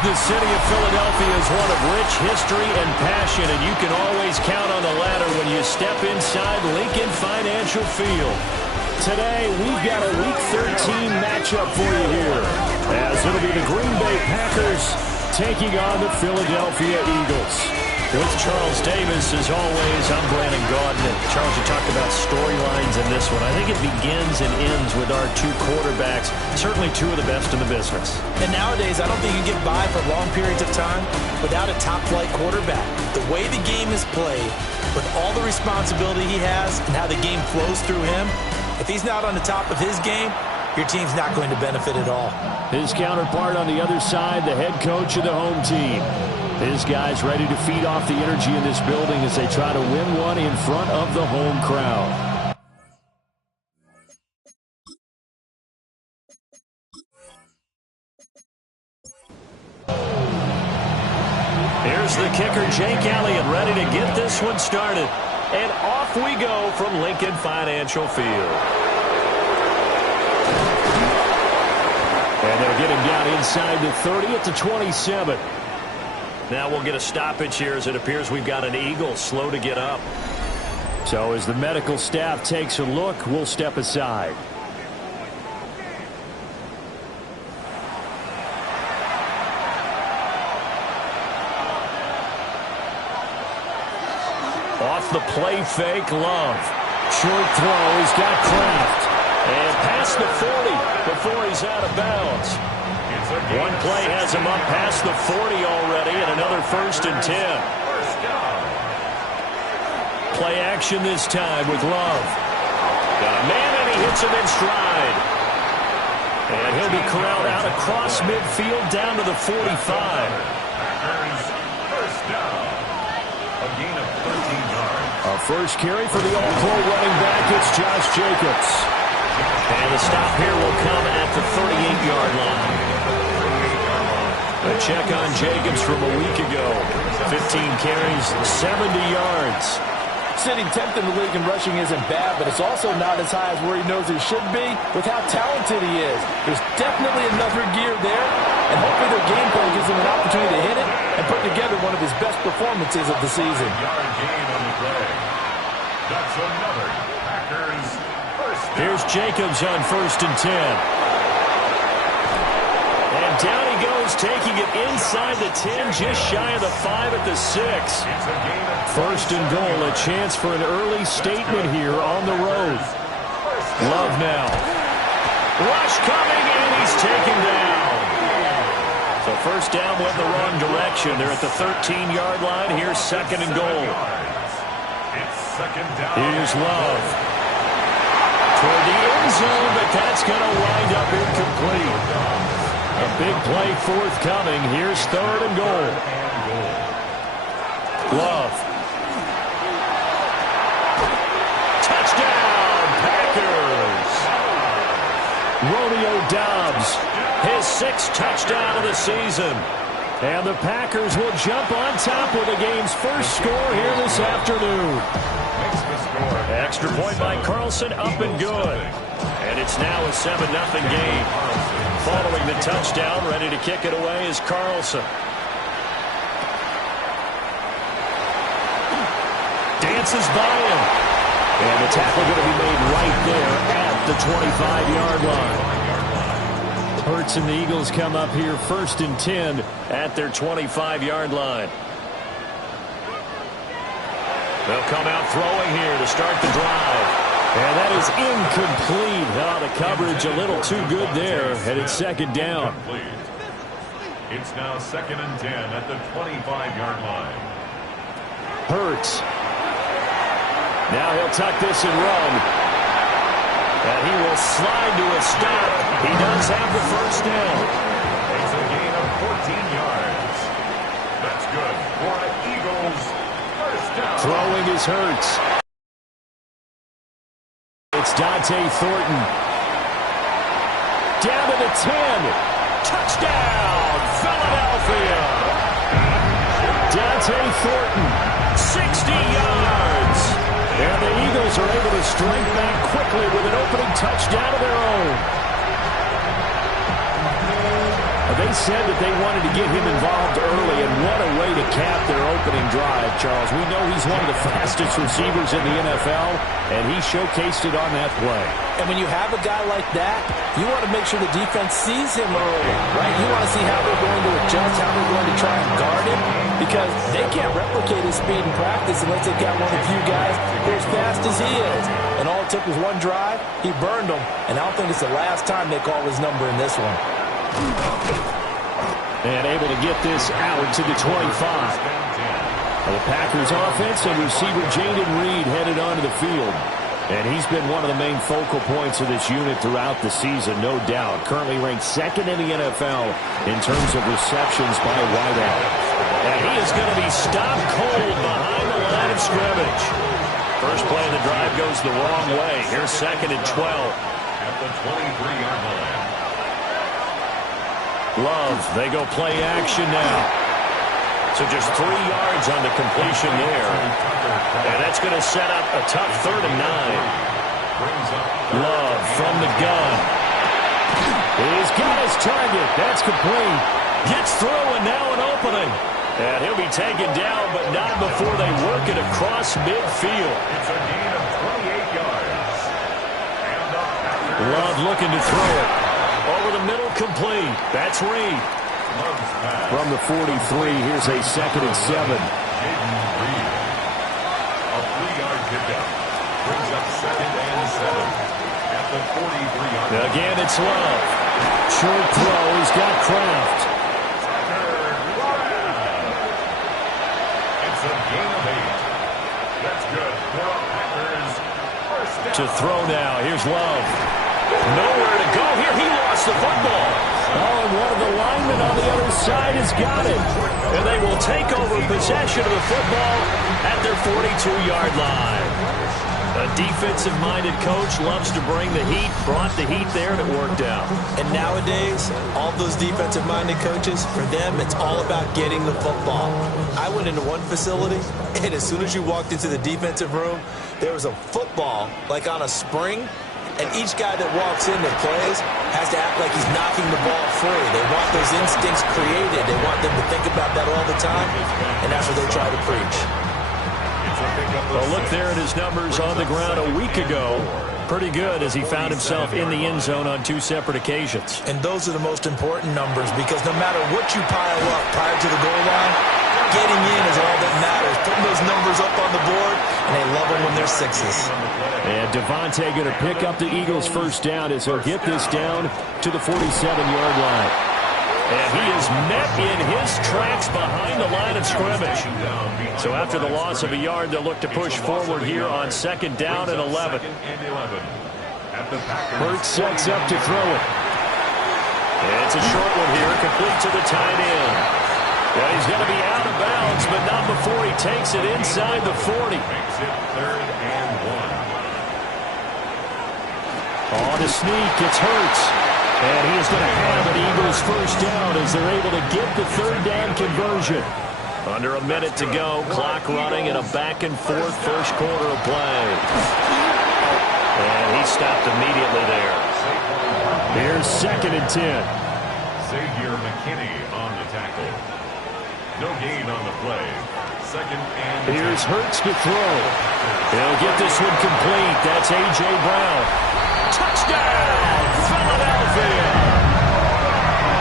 The city of Philadelphia is one of rich history and passion, and you can always count on the latter when you step inside Lincoln Financial Field. Today, we've got a Week 13 matchup for you here, as it'll be the Green Bay Packers taking on the Philadelphia Eagles. With Charles Davis, as always, I'm Brandon Gaudin. And Charles, you talked about storylines in this one. I think it begins and ends with our two quarterbacks, certainly two of the best in the business. And nowadays, I don't think you can get by for long periods of time without a top-flight quarterback. The way the game is played, with all the responsibility he has and how the game flows through him, if he's not on the top of his game, your team's not going to benefit at all. His counterpart on the other side, the head coach of the home team. His guys ready to feed off the energy in this building as they try to win one in front of the home crowd. Here's the kicker, Jake Elliott, ready to get this one started. And off we go from Lincoln Financial Field. And they'll get him down inside the 30 at the 27. Now we'll get a stoppage here as it appears we've got an Eagle slow to get up. So as the medical staff takes a look, we'll step aside. Off the play fake, Love. Short throw, he's got Kraft. And past the 40 before he's out of bounds. One play has him up past the 40 already, and another 1st and 10. Play action this time with Love. Got a man, and he hits him in stride. And he'll be corralled out across midfield down to the 45. A first carry for the All-Pro running back. It's Josh Jacobs. And the stop here will come at the 38-yard line. A check on Jacobs from a week ago. 15 carries, 70 yards. Sitting 10th in the league in rushing isn't bad, but it's also not as high as where he knows he should be with how talented he is. There's definitely another gear there, and hopefully their game plan gives him an opportunity to hit it and put together one of his best performances of the season. That's another Packers first down. Here's Jacobs on 1st and 10. And down he goes, taking it inside the 10, just shy of the 5 at the 6. 1st and goal, a chance for an early statement here on the road. Love now. Rush coming, and he's taken down. So first down went the wrong direction. They're at the 13-yard line. Here's 2nd and goal. Here's Love. Toward the end zone, but that's going to wind up incomplete. A big play forthcoming. Here's 3rd and goal. Love. Touchdown, Packers. Romeo Doubs, his 6th touchdown of the season. And the Packers will jump on top with the game's first score here this afternoon. Extra point by Carlson, up and good. And it's now a 7-0 game. Following the touchdown, ready to kick it away is Carlson. Dances by him. And the tackle going to be made right there at the 25-yard line. Hurts and the Eagles come up here 1st and 10 at their 25-yard line. They'll come out throwing here to start the drive. And that is incomplete. The coverage a little too good there, and it's 2nd down. It's now 2nd and 10 at the 25-yard line. Hurts. Now he'll tuck this and run. And he will slide to a stop. He does have the 1st down. It's a gain of 14 yards. That's good for the Eagles. 1st down. Throwing is Hurts. It's Dante Thornton. Down to the 10. Touchdown, Philadelphia. Dante Thornton, 60 yards. And the Eagles are able to string back quickly with an opening touchdown of their own. they said that they wanted to get him involved early, and what a way to cap their opening drive, Charles. We know he's one of the fastest receivers in the NFL, and he showcased it on that play. And when you have a guy like that, you want to make sure the defense sees him early, right? You want to see how they're going to adjust, how they're going to try and guard him, because they can't replicate his speed in practice unless they've got one of the few guys who are as fast as he is. And all it took was one drive, he burned them, and I don't think it's the last time they call his number in this one. And able to get this out to the 25. The Packers offense and receiver Jaden Reed headed onto the field. And he's been one of the main focal points of this unit throughout the season, no doubt. Currently ranked second in the NFL in terms of receptions by a wideout. And he is going to be stopped cold behind the line of scrimmage. First play of the drive goes the wrong way. Here's second and 12. At the 23-yard line. Love, they go play action now. So just 3 yards on the completion there. And that's going to set up a tough 3rd and 9. Love from the gun. He's got his target. That's complete. Gets through and now an opening. And he'll be taken down, but not before they work it across midfield. It's a gain of 28 yards. And Love looking to throw it. Over the middle, complete. That's Reed. From the 43, here's a 2nd and 7. A 3-yard pickup. Brings up 2nd and 7. At the 43-yard line. Again, it's Love. Short throw. He's got Kraft. It's a gain of 8. That's good for a Packers first down. To throw now. Here's Love. Nowhere to go here. He lost the football. Oh, and one of the linemen on the other side has got it. And they will take over possession of the football at their 42-yard line. A defensive-minded coach loves to bring the heat, brought the heat there, and it worked out. And nowadays, all those defensive-minded coaches, for them, it's all about getting the football. I went into one facility, and as soon as you walked into the defensive room, there was a football, like on a spring, and each guy that walks in that plays has to act like he's knocking the ball free. They want those instincts created. They want them to think about that all the time, and that's what they try to preach. Well, look there at his numbers on the ground a week ago. Pretty good as he found himself in the end zone on 2 separate occasions. And those are the most important numbers because no matter what you pile up prior to the goal line, getting in is all that matters. Putting those numbers up on the board, and they love them when they're 6s. And Devontae going to pick up the Eagles' first down as he'll get this down to the 47-yard line. And he is met in his tracks behind the line of scrimmage. So after the loss of a yard, they'll look to push forward here on 2nd down and 11. Hurts sets up to throw it. And it's a short one here, complete to the tight end. Well, he's going to be out of bounds, but not before he takes it inside the 40. Makes it 3rd and 1. On a sneak, it's Hurts. And he is going to have an Eagles first down as they're able to get the 3rd down conversion. Under a minute to go, clock running in a back-and-forth first quarter of play. And he stopped immediately there. Here's 2nd and 10. Xavier McKinney on the tackle. No gain on the play. 2nd and 10. Here's Hurts to throw. He'll get this one complete. That's A.J. Brown. Touchdown, Philadelphia!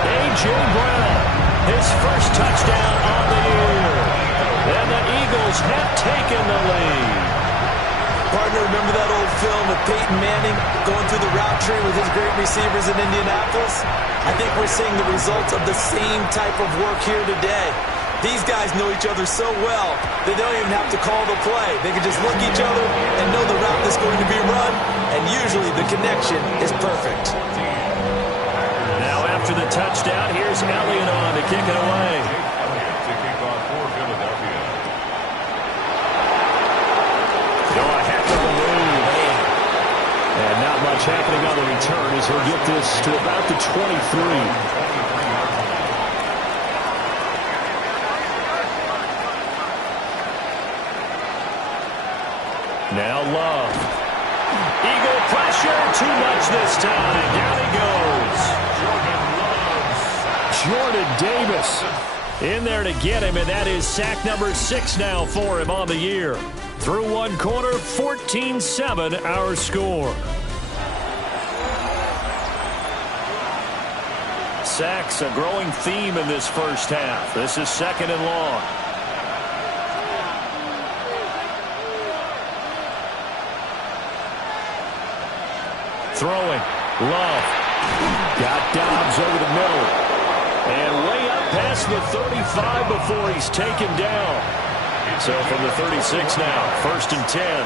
A.J. Brown, his first touchdown on the year. And the Eagles have taken the lead. Partner, remember that old film with Peyton Manning going through the route tree with his great receivers in Indianapolis? I think we're seeing the results of the same type of work here today. These guys know each other so well that they don't even have to call the play. They can just look at each other and know the route that's going to be run, and usually the connection is perfect. Now after the touchdown, here's Elliott on to kick it away. To kick off for Philadelphia. A heck of a move. And not much happening on the return as he'll get this to about the 23. Now Love. Eagle pressure. Too much this time. Down he goes. Jordan Davis in there to get him, and that is sack number 6 now for him on the year. Through one quarter, 14-7 our score. Sacks a growing theme in this first half. This is 2nd and long. Throwing. Love. Got Dobbs over the middle. And way up past the 35 before he's taken down. So from the 36 now, 1st and 10.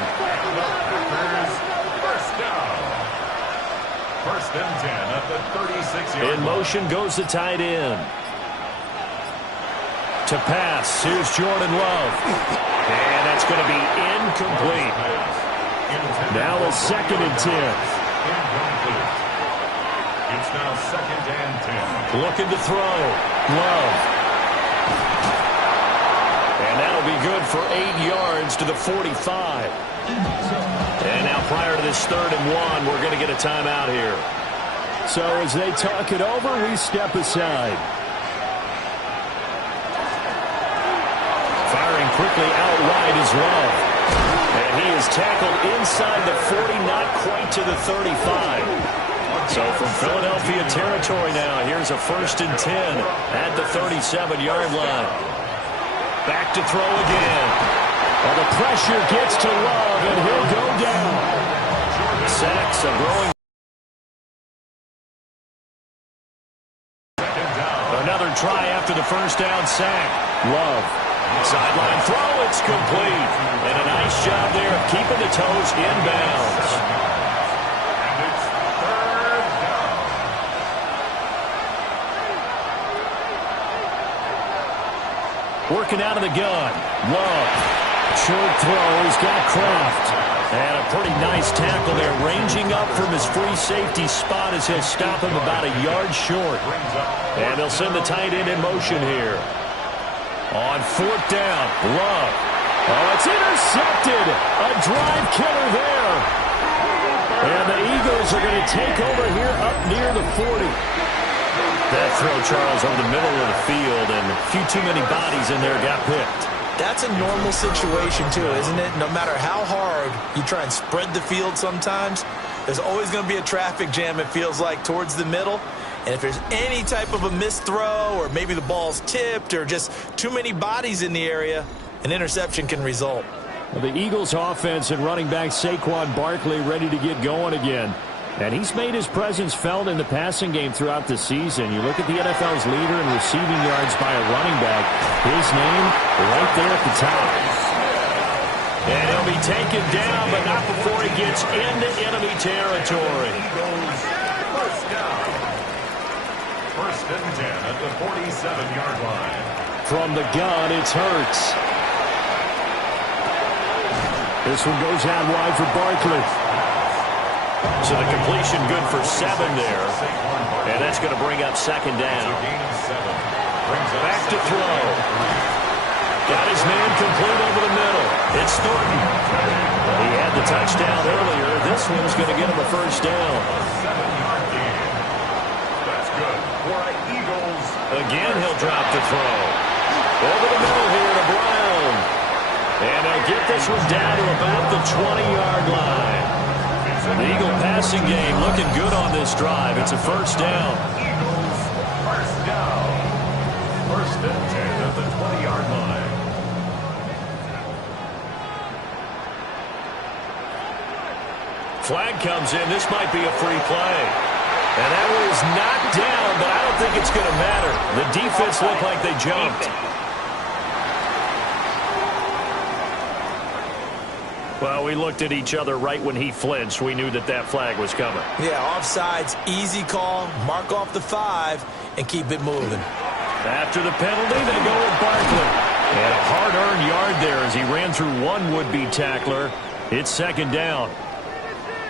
First and 10 at the 36-yard line. In motion goes the tight end. To pass, here's Jordan Love. And that's going to be incomplete. Now a 2nd and 10. Incomplete. It's now 2nd and 10. Looking to throw. Love. And that'll be good for 8 yards to the 45. And now prior to this 3rd and 1, we're going to get a timeout here. So as they talk it over, we step aside. Firing quickly out wide is Love. And he is tackled inside the 40, not quite to the 35. So from Philadelphia territory now, here's a 1st and 10 at the 37-yard line. Back to throw again. Well, the pressure gets to Love, and he'll go down. Sacks a growing. Another try after the first down sack. Love. Sideline throw, it's complete. And a nice job there of keeping the toes in bounds. And it's 3rd down. Working out of the gun. Love. Short throw. He's got Kraft. And a pretty nice tackle there. Ranging up from his free safety spot as he'll stop him about a yard short. And they'll send the tight end in motion here. On 4th down. Love. Oh, it's intercepted. A drive killer there. And the Eagles are going to take over here up near the 40. That throw, Charles, over the middle of the field, and a few too many bodies in there got picked. That's a normal situation, too, isn't it? No matter how hard you try and spread the field sometimes, there's always going to be a traffic jam, it feels like, towards the middle. And if there's any type of a missed throw, or maybe the ball's tipped, or just too many bodies in the area, an interception can result. Well, the Eagles offense and running back Saquon Barkley ready to get going again. And he's made his presence felt in the passing game throughout the season. You look at the NFL's leader in receiving yards by a running back. His name right there at the top. And he'll be taken down, but not before he gets into enemy territory. First down. 1st and 10 at the 47-yard line. From the gun, it's Hurts. This one goes out wide for Barkley. So the completion good for 7 there. And that's going to bring up 2nd down. Back to throw. Got his man complete over the middle. It's Thornton. He had the touchdown earlier. This one's going to get him a 1st down. 7-yard gain. That's good for the Eagles. Again, he'll drop the throw. Over the middle here to Brown. And they'll get this one down to about the 20-yard line. The Eagle passing game looking good on this drive. It's a 1st down. Eagles, 1st down. 1st and 10 at the 20-yard line. Flag comes in. This might be a free play. And that one is knocked down, but I don't think it's going to matter. The defense looked like they jumped. Well, we looked at each other right when he flinched. We knew that that flag was coming. Yeah, offsides, easy call, mark off the 5, and keep it moving. After the penalty, they go with Barkley. And a hard-earned yard there as he ran through one would-be tackler. It's 2nd down.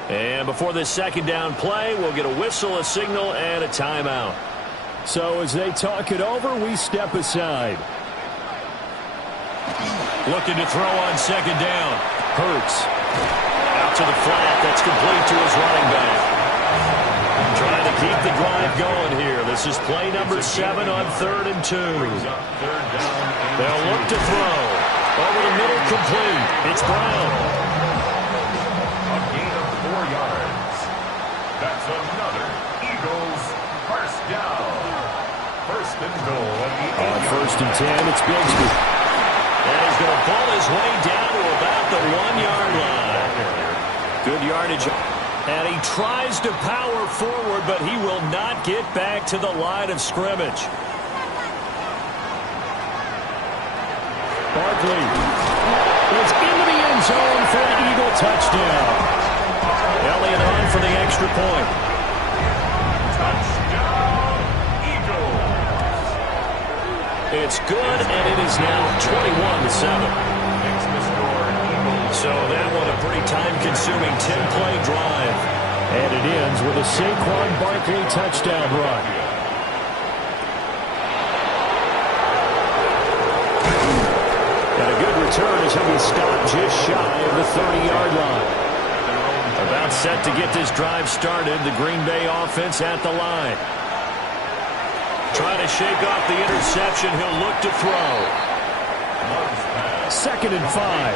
And before this 2nd down play, we'll get a whistle, a signal, and a timeout. So as they talk it over, we step aside. Looking to throw on 2nd down. Hurts. Out to the flat. That's complete to his running back. Trying to keep the drive going here. This is play number 7 on 3rd and 2. They'll look to throw. Over the middle, complete. It's Brown. A gain of 4 yards. That's another Eagles first down. First and goal at the 8 On 1st and 10, it's Bigsby. And he's going to pull his way down to about the 1-yard line. Good yardage. And he tries to power forward, but he will not get back to the line of scrimmage. Barkley is into the end zone for an Eagle touchdown. Elliott on for the extra point. touchdown, Eagles. It's good, and it is now 21-7. Makes the score Eagles. So that one a pretty time-consuming 10-play drive. And it ends with a Saquon Barkley touchdown run. And a good return as he'll be stopped just shy of the 30-yard line. About set to get this drive started, the Green Bay offense at the line. Trying to shake off the interception, he'll look to throw. 2nd and 5.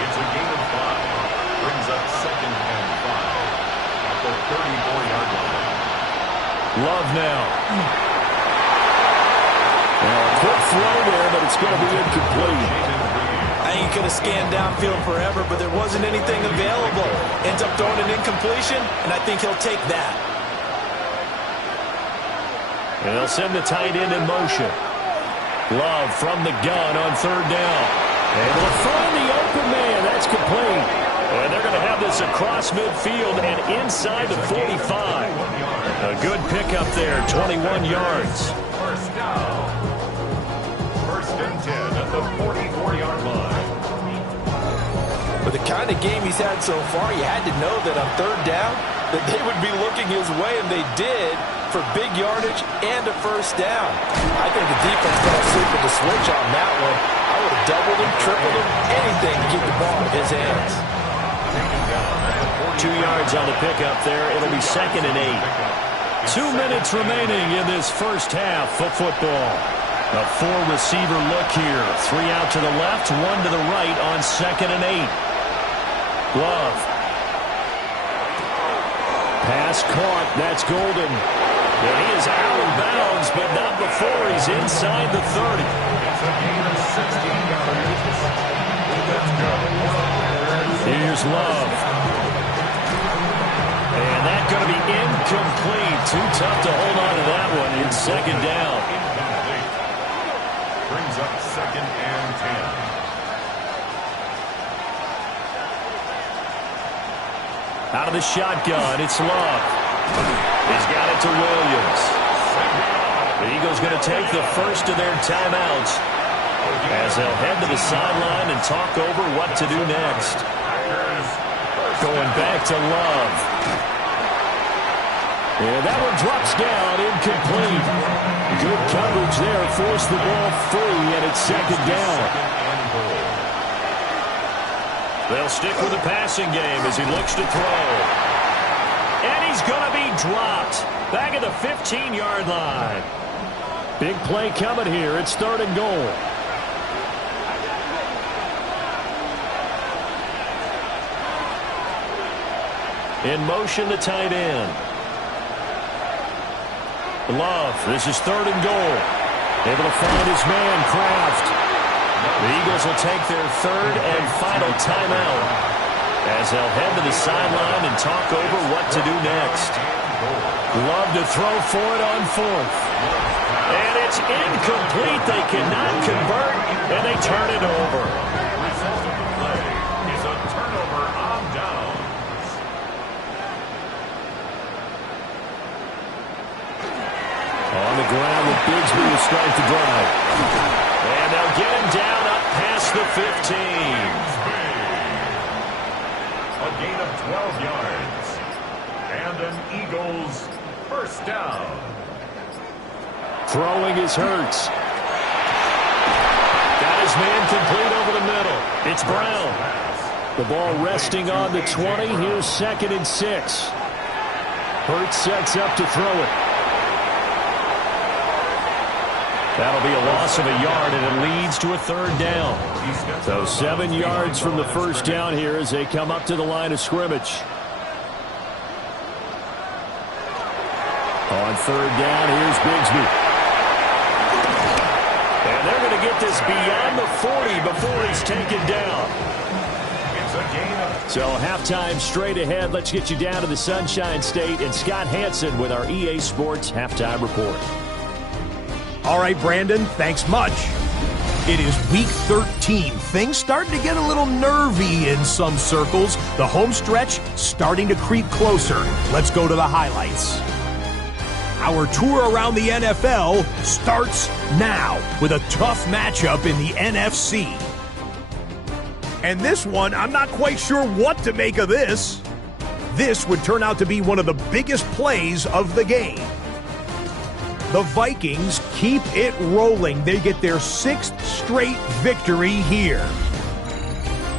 It's a gain of 5. Brings up 2nd and 5 at the 34-yard line. Love now. Now a quick throw there, but it's going to be incomplete. I think he could have scanned downfield forever, but there wasn't anything available. Ends up throwing an incompletion, and I think he'll take that. And they'll send the tight end in motion. Love from the gun on 3rd down. Able to find the open man. That's complete. And they're going to have this across midfield and inside the 45. A good pickup there, 21 yards. First down. 1st and 10 at the 44-yard line. With the kind of game he's had so far, you had to know that on 3rd down that they would be looking his way, and they did, for big yardage and a first down. I think the defense fell asleep with the switch on that one. I would have doubled him, tripled him, anything to keep the ball in his hands. 2 yards on the pickup there. It'll be 2nd and 8. 2 minutes remaining in this first half of football. A 4-receiver look here. 3 out to the left, 1 to the right on 2nd and 8. Love. Pass caught. That's Golden. And he is out of bounds, but not before he's inside the 30. It's a gain of 16 yards. That's good. Here's Love. And that's going to be incomplete. Too tough to hold on to that one. It's 2nd down. Incomplete. Brings up 2nd and 10. Out of the shotgun, it's Love. He's got it to Williams. The Eagles going to take the first of their timeouts as they'll head to the sideline and talk over what to do next. Going back to Love. And that one drops down, incomplete. Good coverage there, forced the ball free, and it's 2nd down. They'll stick with the passing game as he looks to throw. And he's going to be dropped. Back at the 15-yard line. Big play coming here. It's 3rd and goal. In motion, the tight end. Love. This is 3rd and goal. Able to find his man, Kraft. The Eagles will take their 3rd and final timeout as they'll head to the sideline and talk over what to do next. Love to throw for it on 4th. And it's incomplete. They cannot convert, and they turn it over. Result of the play is a turnover on downs. On the ground with Bigsby to start the drive. And they'll get him down up past the 15. A gain of 12 yards. And an Eagles first down. Throwing is Hurts. Got his man complete over the middle. It's Brown. The ball resting on the 20. Here's 2nd and 6. Hurts sets up to throw it. That'll be a loss of a yard, and it leads to a 3rd down. So 7 yards from the first down here as they come up to the line of scrimmage. On 3rd down, here's Bigsby. And they're going to get this beyond the 40 before he's taken down. So halftime straight ahead. Let's get you down to the Sunshine State and Scott Hansen with our EA Sports Halftime Report. All right, Brandon, thanks much. It is Week 13. Things starting to get a little nervy in some circles. The home stretch starting to creep closer. Let's go to the highlights. Our tour around the NFL starts now with a tough matchup in the NFC. And this one, I'm not quite sure what to make of this. This would turn out to be one of the biggest plays of the game. The Vikings keep it rolling. They get their 6th straight victory here.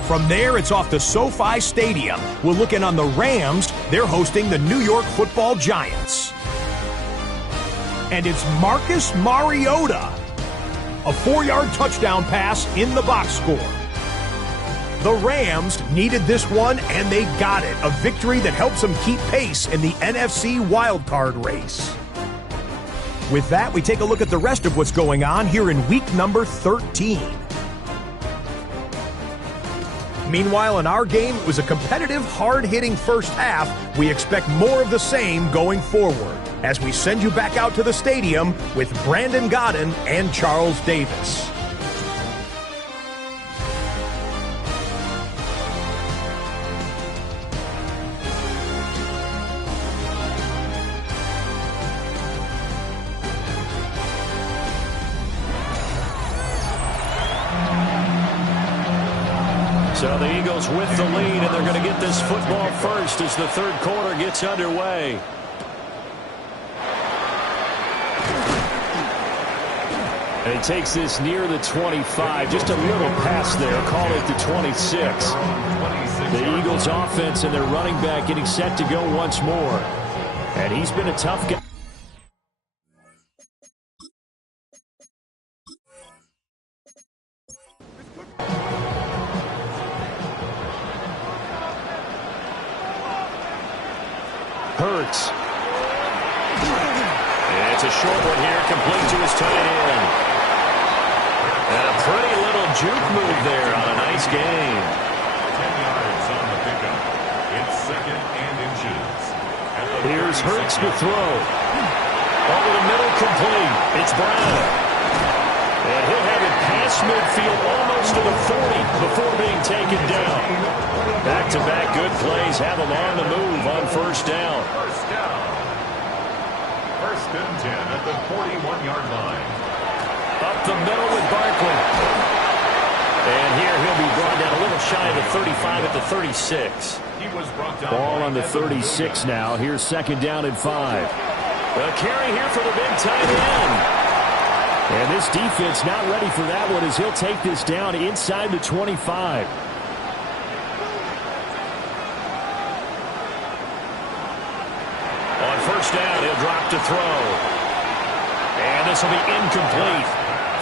From there, it's off to SoFi Stadium. We're looking on the Rams. They're hosting the New York Football Giants. And it's Marcus Mariota. A 4-yard touchdown pass in the box score. The Rams needed this one, and they got it. A victory that helps them keep pace in the NFC wildcard race. With that, we take a look at the rest of what's going on here in week number 13. Meanwhile, in our game, it was a competitive, hard-hitting first half. We expect more of the same going forward as we send you back out to the stadium with Brandon Godden and Charles Davis. So the Eagles with the lead, and they're going to get this football first as the 3rd quarter gets underway. And he takes this near the 25, just a little pass there, call it the 26. The Eagles offense and their running back getting set to go once more. And he's been a tough guy. Hurts. It's a short one here, complete to his tight end. And a pretty little juke move there on a nice gain. 10 yards on the pickup. It's 2nd and inches. Here's Hurts to throw. Over the middle, complete. It's Brown. And he'll have it past midfield almost to the 40 before being taken down. Back-to-back good plays have him on the move on first down. First down. 1st and 10 at the 41-yard line. Up the middle with Barkley. And here he'll be brought down a little shy of the 35 at the 36. He was brought down. Ball on the 36 now. Here's 2nd down and 5. A carry here for the big tight end. And this defense not ready for that one as he'll take this down inside the 25. On first down, he'll drop to throw. And this will be incomplete.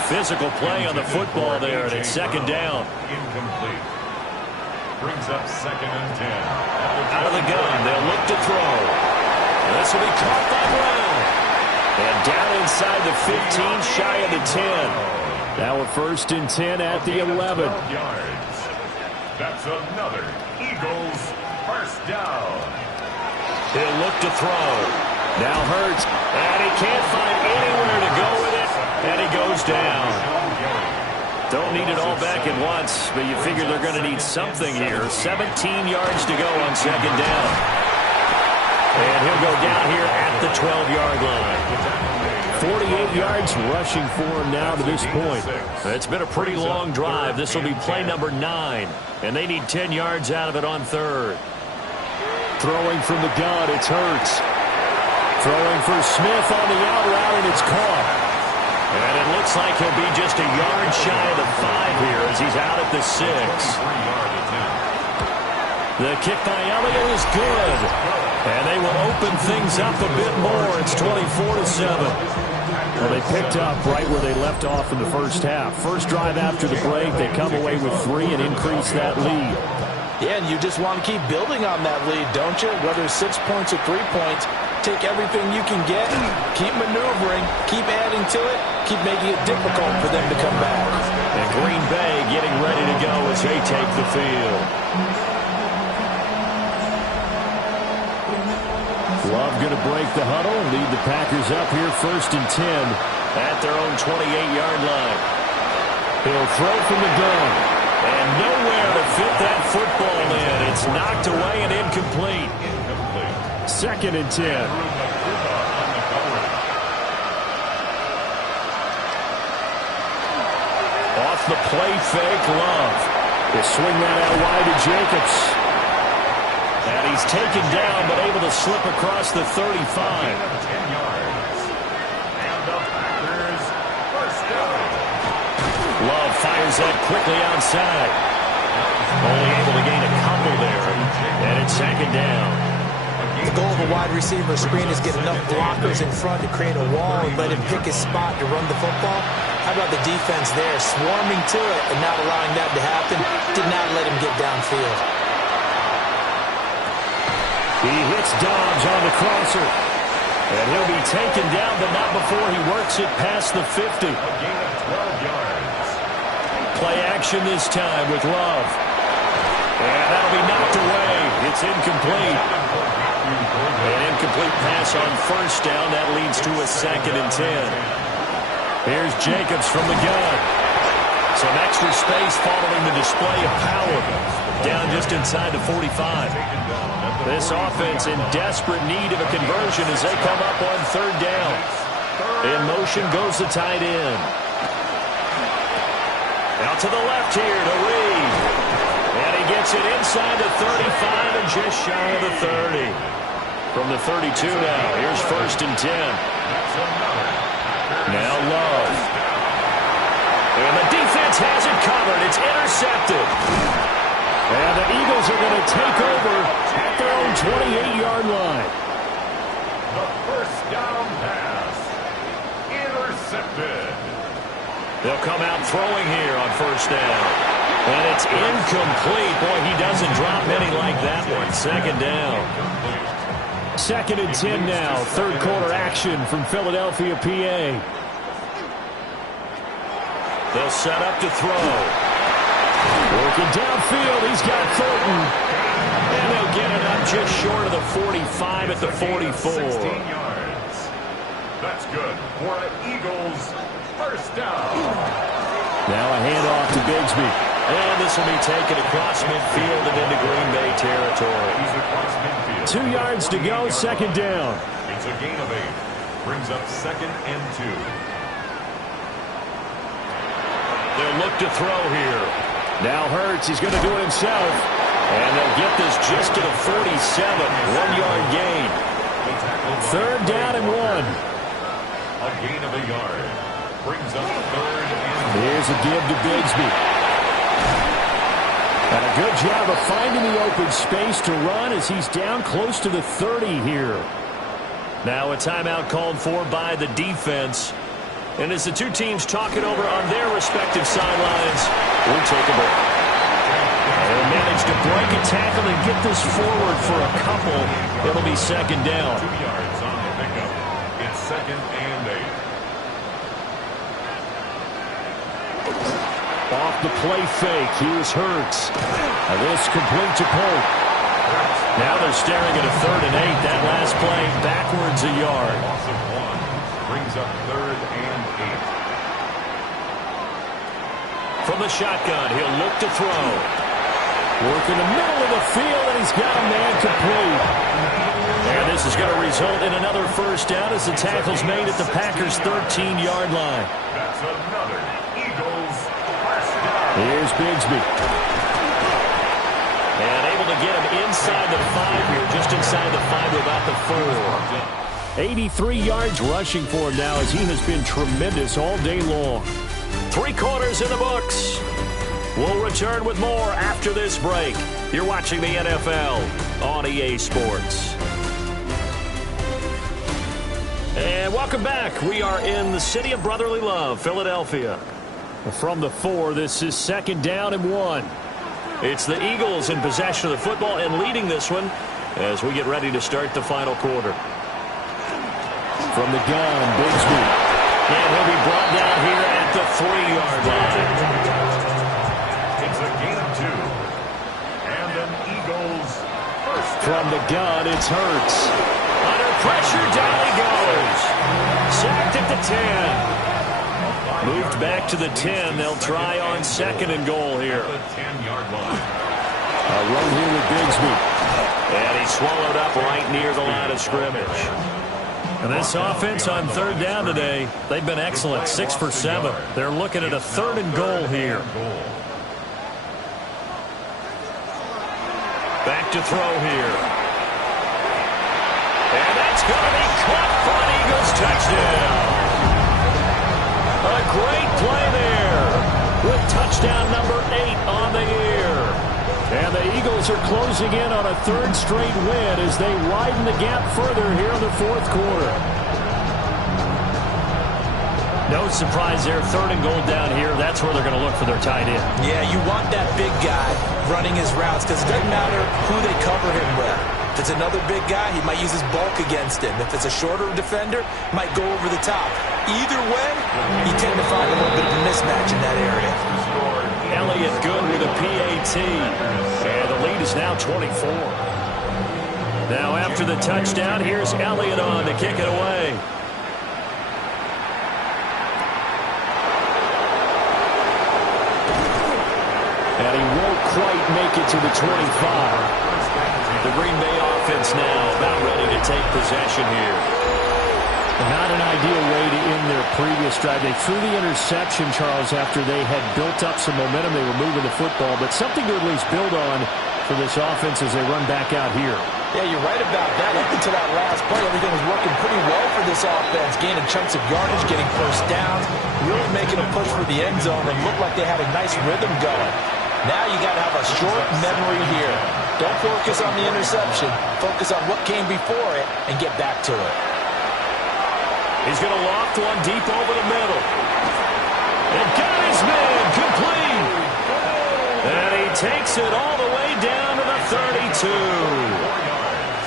Physical play on the football there, and it's 2nd down. Incomplete. Brings up 2nd and 10. Out of the gun, they'll look to throw. And this will be caught by Brown. And down inside the 15, shy of the 10. Now a 1st and 10 at the 11. Yards. That's another Eagles first down. He'll look to throw. Now Hurts. And he can't find anywhere to go with it. And he goes down. Don't need it all back at once, but you figure they're going to need something here. 17 yards to go on 2nd down. And he'll go down here at the 12-yard line. 48 yards rushing for him now to this point. It's been a pretty long drive. This will be play number 9. And they need 10 yards out of it on 3rd. Throwing from the gun, it's Hurts. Throwing for Smith on the out route, and it's caught. And it looks like he'll be just a yard shy of the 5 here as he's out at the 6. The kick by Elliott is good. And they will open things up a bit more. It's 24-7. Well, they picked up right where they left off in the first half. First drive after the break, they come away with 3 and increase that lead. Yeah, and you just want to keep building on that lead, don't you? Whether it's 6 points or 3 points, take everything you can get, keep maneuvering, keep adding to it, keep making it difficult for them to come back. And Green Bay getting ready to go as they take the field. Love going to break the huddle, lead the Packers up here 1st and 10 at their own 28-yard line. He'll throw from the gun, and nowhere to fit that football in. It's knocked away and incomplete. 2nd and 10. Off the play fake, Love. They swing that out wide to Jacobs. And he's taken down, but able to slip across the 35. 10 yards. And the Packers first down. Love fires that quickly outside. Only able to gain a couple there. And it's 2nd down. The goal of a wide receiver screen is get enough blockers in front to create a wall and let him pick his spot to run the football. How about the defense there, swarming to it and not allowing that to happen? Did not let him get downfield. He hits Dobbs on the crosser. And he'll be taken down, but not before he works it past the 50. A gain of 12 yards. Play action this time with Love. And that'll be knocked away. It's incomplete. An incomplete pass on 1st down. That leads to a 2nd and 10. Here's Jacobs from the gun. Some extra space following the display of power. Down just inside the 45. This offense in desperate need of a conversion as they come up on 3rd down. In motion goes the tight end. Out to the left here to Reed. And he gets it inside the 35 and just shy of the 30. From the 32 now, here's 1st and 10. Now Love. And the defense has it covered. It's intercepted. And the Eagles are going to take over at their own 28-yard line. The first down pass. Intercepted. They'll come out throwing here on 1st down. And it's incomplete. Boy, he doesn't drop many like that one. 2nd down. 2nd and 10 now. 3rd quarter action from Philadelphia, PA. They'll set up to throw. Working downfield, he's got Thornton. And they'll get it up just short of the 45 at the 44. 16 yards. That's good for an Eagles first down. Now a handoff to Bigsby. And this will be taken across midfield and into Green Bay territory. He's across midfield. 2 yards to go, 2nd down. It's a gain of 8. Brings up 2nd and 2. They'll look to throw here. Now Hurts, he's going to do it himself. And they'll get this just to the 47. 1-yard gain. 3rd down and 1. A gain of a yard. Brings up 3rd and 1. Here's a give to Bigsby. And a good job of finding the open space to run as he's down close to the 30 here. Now a timeout called for by the defense. And as the two teams talk it over on their respective sidelines, we'll take a break. They'll manage to break a tackle and get this forward for a couple. It'll be 2nd down. 2 yards on the pickup. It's 2nd and 8. Off the play fake, here's Hurts. And this complete to Pope. Now they're staring at a 3rd and 8. That last play backwards a yard. Loss of 1. Brings up 3rd and 8. From the shotgun, he'll look to throw. Work in the middle of the field, and he's got a man complete. And this is going to result in another 1st down as the tackle's made at the Packers' 13-yard line. That's another Eagles first down. Here's Bigsby. And able to get him inside the 5 here, just inside the 5 without the 4. 83 yards rushing for him now as he has been tremendous all day long. 3 quarters in the books. We'll return with more after this break. You're watching the NFL on EA Sports. And welcome back. We are in the city of brotherly love, Philadelphia. From the 4, this is 2nd down and 1. It's the Eagles in possession of the football and leading this one as we get ready to start the final quarter. From the gun, Bigsby. And he'll be brought down here at the 3-yard line. It's a gain of 2. And an Eagles first down. From the gun, it's Hurts. Under pressure, down he goes. Sacked at the 10. Moved back to the 10. They'll try on 2nd and goal here. The 10-yard line. A run here with Bigsby. And he's swallowed up right near the line of scrimmage. And this offense on 3rd down today, they've been excellent, 6 for 7. They're looking at a 3rd and goal here. Back to throw here. And that's going to be caught for an Eagles touchdown. A great play there with touchdown number 8 on the year. And the Eagles are closing in on a 3rd straight win as they widen the gap further here in the 4th quarter. No surprise there, 3rd and goal down here. That's where they're going to look for their tight end. Yeah, you want that big guy running his routes because it doesn't matter who they cover him with. If it's another big guy, he might use his bulk against him. If it's a shorter defender, might go over the top. Either way, you tend to find a little bit of a mismatch in that area. Elliott good with a PAT. And the lead is now 24. Now after the touchdown, here's Elliott on to kick it away. And he won't quite make it to the 25. The Green Bay offense now about ready to take possession here. Not an ideal way to end their previous drive. They threw the interception, Charles, after they had built up some momentum. They were moving the football, but something to at least build on for this offense as they run back out here. Yeah, you're right about that. Up until that last play, everything was working pretty well for this offense, gaining chunks of yardage, getting first downs, really making a push for the end zone, and looked like they had a nice rhythm going. Now you got to have a short memory here. Don't focus on the interception. Focus on what came before it and get back to it. He's going to loft one deep over the middle. And got his man complete. And he takes it all the way down to the 32. 4 yards.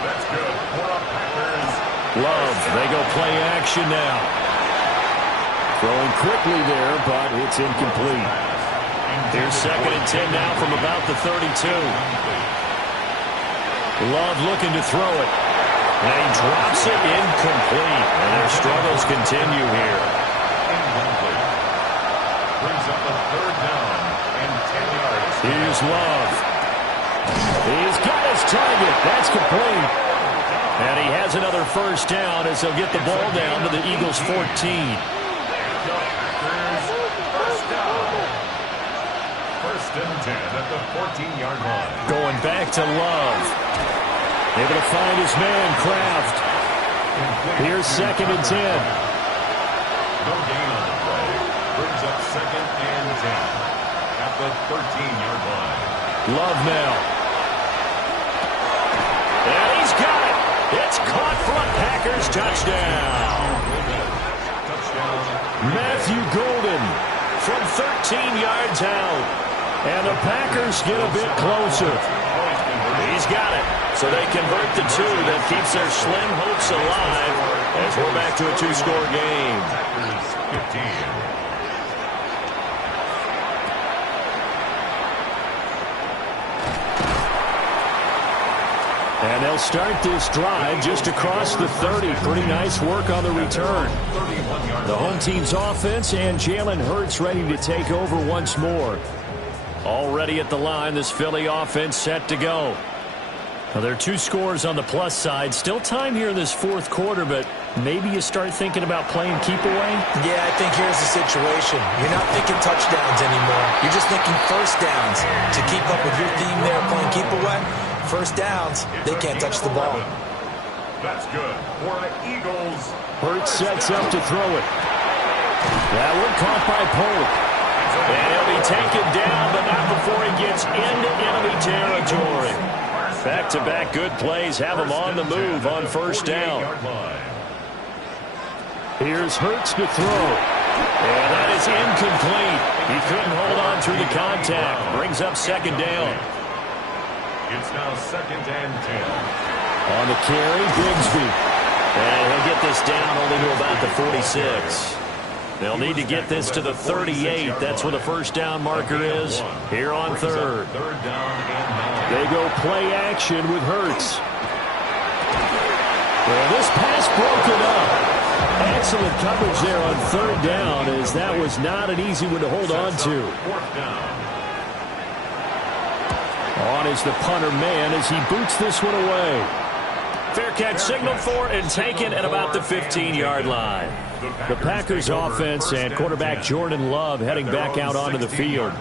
That's good for the Packers. Love, they go play action now. Throwing quickly there, but it's incomplete. Here's 2nd and 10 now from about the 32. Love looking to throw it. And he drops it incomplete. And their struggles continue here. Brings up a 3rd down and 10 yards. Here's Love. He's got his target. That's complete. And he has another first down as they'll get the ball down to the Eagles' 14. First and 10 at the 14-yard line. Going back to Love. Able to find his man, Kraft. Here's 2nd and 10. No gain on the play. Brings up 2nd and 10 at the 13-yard line. Love now. And he's got it. It's caught for a Packers touchdown. Matthew Golden from 13 yards out. And the Packers get a bit closer. He's got it. So they convert the 2 that keeps their slim hopes alive as we're back to a 2-score game. Packers 15. And they'll start this drive just across the 30. Pretty nice work on the return. The home team's offense and Jalen Hurts ready to take over once more. Already at the line, this Philly offense set to go. Now, there are 2 scores on the plus side. Still time here in this 4th quarter, but maybe you start thinking about playing keep away? Yeah, I think here's the situation. You're not thinking touchdowns anymore. You're just thinking first downs. To keep up with your theme there, playing keep away, first downs, they can't touch the ball. That's good for the Eagles. Hurts sets up to throw it. That one caught by Polk. And he'll be taken down, but not before he gets into enemy territory. Back-to-back good plays have him on the move on first down. Here's Hurts to throw. And that is incomplete. He couldn't hold on through the contact. Brings up second down. It's now 2nd and 10. On the carry, Bigsby. And he'll get this down only to about the 46. They'll need to get this to the 38. That's where the first down marker is here on third. They go play action with Hurts. Well, this pass broken up. Excellent coverage there on third down, as that was not an easy one to hold on to. On is the punter man as he boots this one away. Fair catch signaled for and taken at about the 15-yard line. The Packers offense and quarterback Jordan Love heading back out onto the field.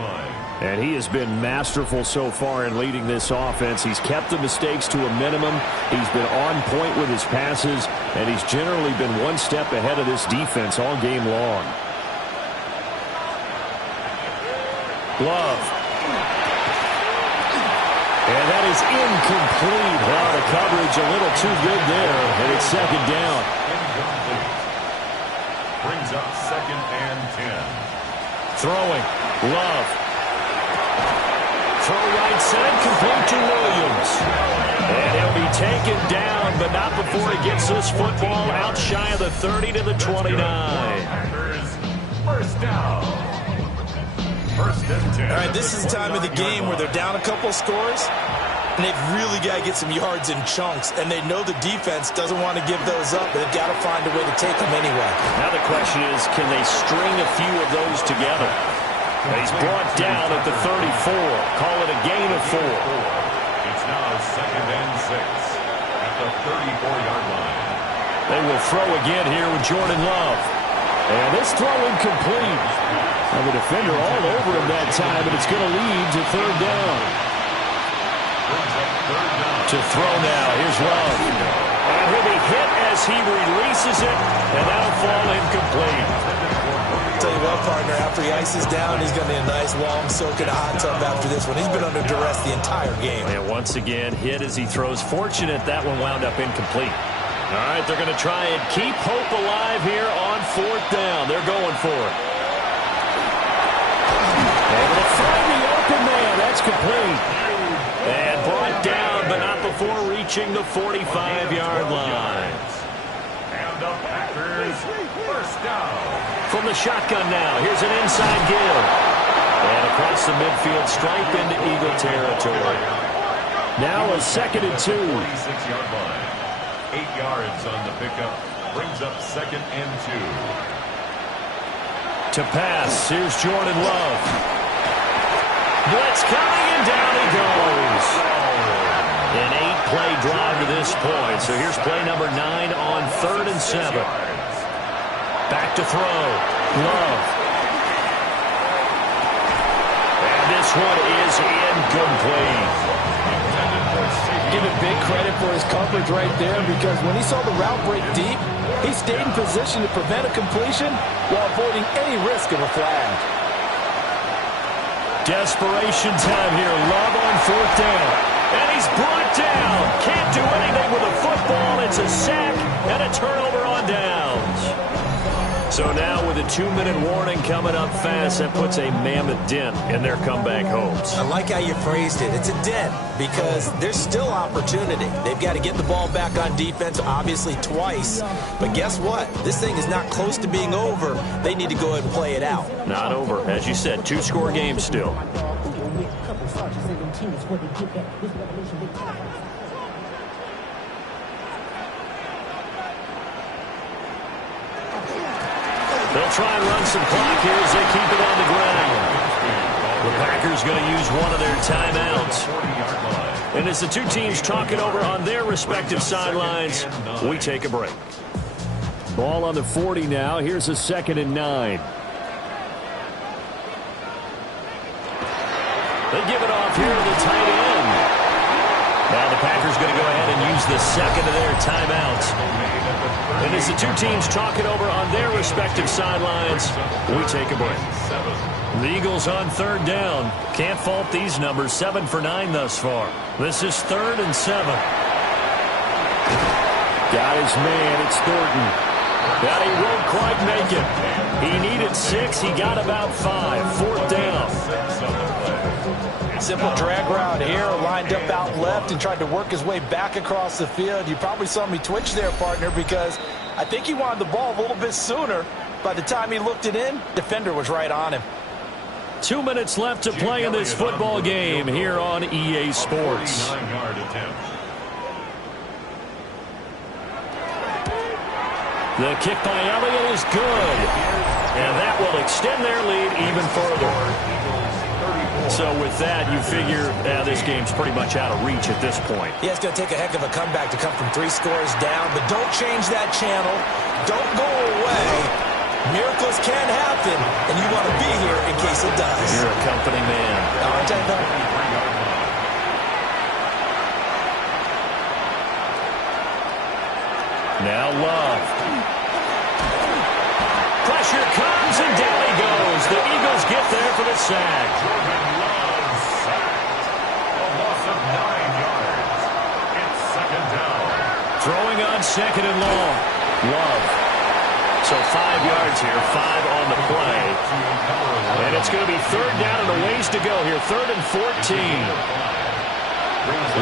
And he has been masterful so far in leading this offense. He's kept the mistakes to a minimum. He's been on point with his passes, and he's generally been one step ahead of this defense all game long. Love. And that is incomplete. Wow, the coverage a little too good there, and it's second down. Incomplete. Brings up 2nd and 10. Throwing. Love. Throw right side, complete to Williams. And he'll be taken down, but not before he gets this football out shy of the 30 to the 29. First down. 1st and 10. All right, this is the time of the game where they're down a couple scores, and they've really got to get some yards in chunks, and they know the defense doesn't want to give those up, but they've got to find a way to take them anyway. Now the question is, can they string a few of those together? He's brought down at the 34. Call it a gain of 4. It's now 2nd and 6 at the 34-yard line. They will throw again here with Jordan Love. And this throw incomplete. Now the defender all over him that time, but it's going to lead to third down. To throw now. Here's Love. And he'll be hit as he releases it, and that'll fall incomplete. Tell you what, partner, after he ices down, he's going to need a nice long soak in a hot tub after this one. He's been under duress the entire game. And once again, hit as he throws. Fortunate that one wound up incomplete. All right, they're going to try and keep hope alive here on fourth down. They're going for it. Able to find the open man. That's complete. And brought down, but not before reaching the 45-yard line. And the Packers first down. From the shotgun now, here's an inside give. And across the midfield stripe into Eagle territory. Now a 2nd and 2. 46-yard line. 8 yards on the pickup. Brings up 2nd and 2. To pass, here's Jordan Love. Blitz coming, and down he goes. An 8-play drive to this point. So here's play number 9 on 3rd and 7. Back to throw. Love. And this one is incomplete. Give him big credit for his coverage right there, because when he saw the route break deep, he stayed in position to prevent a completion while avoiding any risk of a flag. Desperation time here. Love on fourth down. And he's brought down. Can't do anything with a football. It's a sack and a turnover on downs. So now with a 2-minute warning coming up fast, that puts a mammoth dent in their comeback hopes. I like how you phrased it. It's a dent because there's still opportunity. They've got to get the ball back on defense, obviously twice. But guess what? This thing is not close to being over. They need to go ahead and play it out. Not over. As you said, 2-score game still. They'll try and run some clock here as they keep it on the ground. The Packers going to use one of their timeouts. And as the two teams talk it over on their respective sidelines, we take a break. Ball on the 40 now. Here's a 2nd and 9. They give it off here to the tight end. Now the Packers going to go ahead and use the second of their timeouts. And as the two teams talking over on their respective sidelines, we take a break. The Eagles on third down. Can't fault these numbers. 7 for 9 thus far. This is 3rd and 7. Got his man. It's Thornton. But he won't quite make it. He needed 6. He got about 5. 4th down. Simple drag route here, lined up out left and tried to work his way back across the field. You probably saw me twitch there, partner, because I think he wanted the ball a little bit sooner. By the time he looked it in, defender was right on him. 2 minutes left to play in this football game here on EA Sports. The kick by Elliott is good. And that will extend their lead even further. So with that, you figure this game's pretty much out of reach at this point. Yeah, it's going to take a heck of a comeback to come from 3 scores down, but don't change that channel. Don't go away. Miracles can happen, and you want to be here in case it does. You're a company man. Aren't I, though? Now Love. Pressure comes, and down he goes. The Eagles get there for the sack. Throwing on 2nd and long. Love. So 5 yards here, 5 on the play. And it's going to be 3rd down and a ways to go here. 3rd and 14.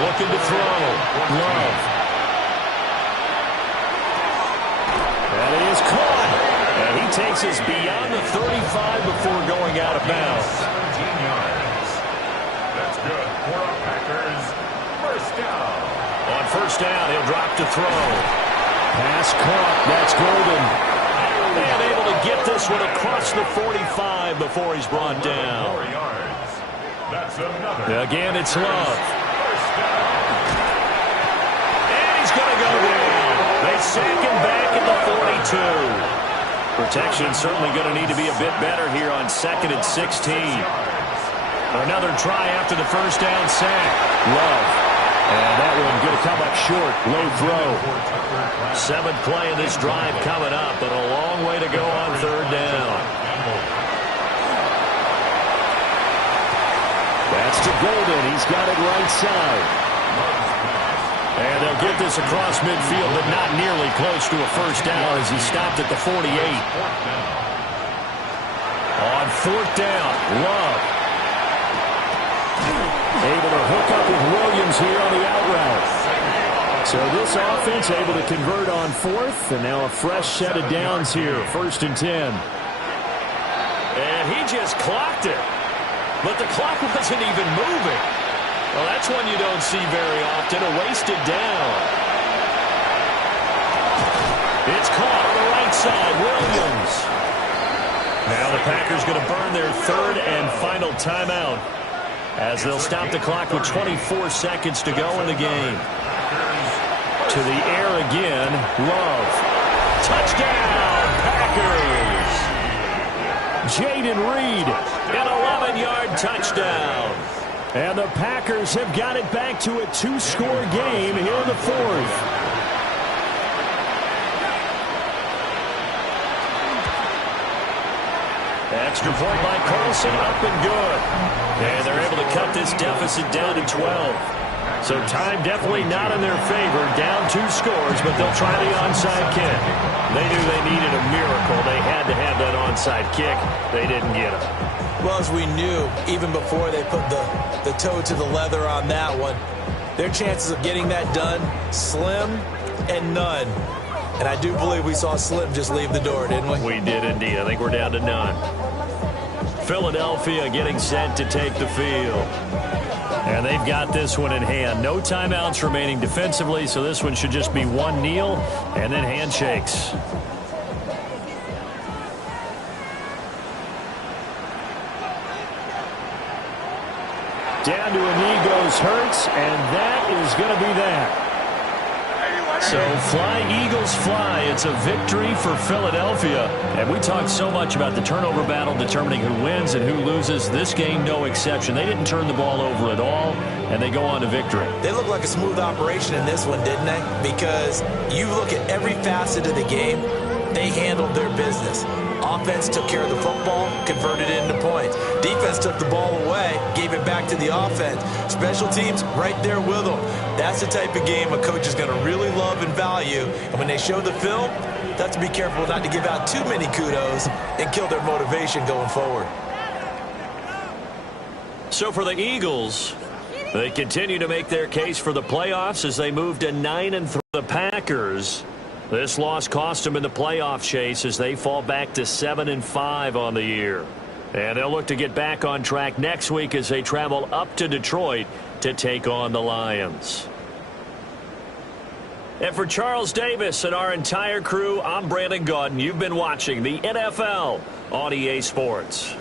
Looking to throw. Love. And he is caught. And he takes us beyond the 35 before going out of bounds. 17 yards. That's good for our Packers. 1st down. On 1st down, he'll drop to throw. Pass caught. That's Golden. And able to get this one across the 45 before he's brought down. 4 yards. That's another. Again, it's Love. And he's going to go down. They sack him back at the 42. Protection certainly going to need to be a bit better here on 2nd and 16. Another try after the 1st down sack. Love. And that one going to come up short. Low throw. 7th play of this drive coming up, but a long way to go on 3rd down. That's to Golden. He's got it right side. And they'll get this across midfield, but not nearly close to a 1st down as he stopped at the 48. On 4th down, Love. Able to hook up with Williams here on the out route. So this offense able to convert on 4th, and now a fresh set of downs here, 1st and 10. And he just clocked it. But the clock wasn't even moving. Well, that's one you don't see very often, a wasted down. It's caught on the right side, Williams. Now the Packers going to burn their 3rd and final timeout, as they'll stop the clock with 24 seconds to go in the game. To the air again, Love. Touchdown, Packers! Jaden Reed, an 11-yard touchdown. And the Packers have got it back to a 2-score game here in the 4th. Extra point by Carlson, up and good. And they're able to cut this deficit down to 12. So time definitely not in their favor. Down 2 scores, but they'll try the onside kick. They knew they needed a miracle. They had to have that onside kick. They didn't get it. Well, as we knew, even before they put the toe to the leather on that one, their chances of getting that done, slim and none. And I do believe we saw Slim just leave the door, didn't we? We did indeed. I think we're down to none. Philadelphia getting set to take the field. And they've got this one in hand. No timeouts remaining defensively, so this one should just be one kneel and then handshakes. Down to a knee goes Hurts, and that is going to be that. So fly, Eagles, fly. It's a victory for Philadelphia. And we talked so much about the turnover battle determining who wins and who loses. This game, no exception. They didn't turn the ball over at all, and they go on to victory. They look like a smooth operation in this one, didn't they? Because you look at every facet of the game, they handled their business. Offense took care of the football, converted it into points. Defense took the ball away, gave it back to the offense. Special teams right there with them. That's the type of game a coach is going to really love and value. And when they show the film, they have to be careful not to give out too many kudos and kill their motivation going forward. So for the Eagles, they continue to make their case for the playoffs as they move to 9-3. The Packers, this loss cost them in the playoff chase as they fall back to 7-5 on the year. And they'll look to get back on track next week as they travel up to Detroit to take on the Lions. And for Charles Davis and our entire crew, I'm Brandon Gaudin. You've been watching the NFL on EA Sports.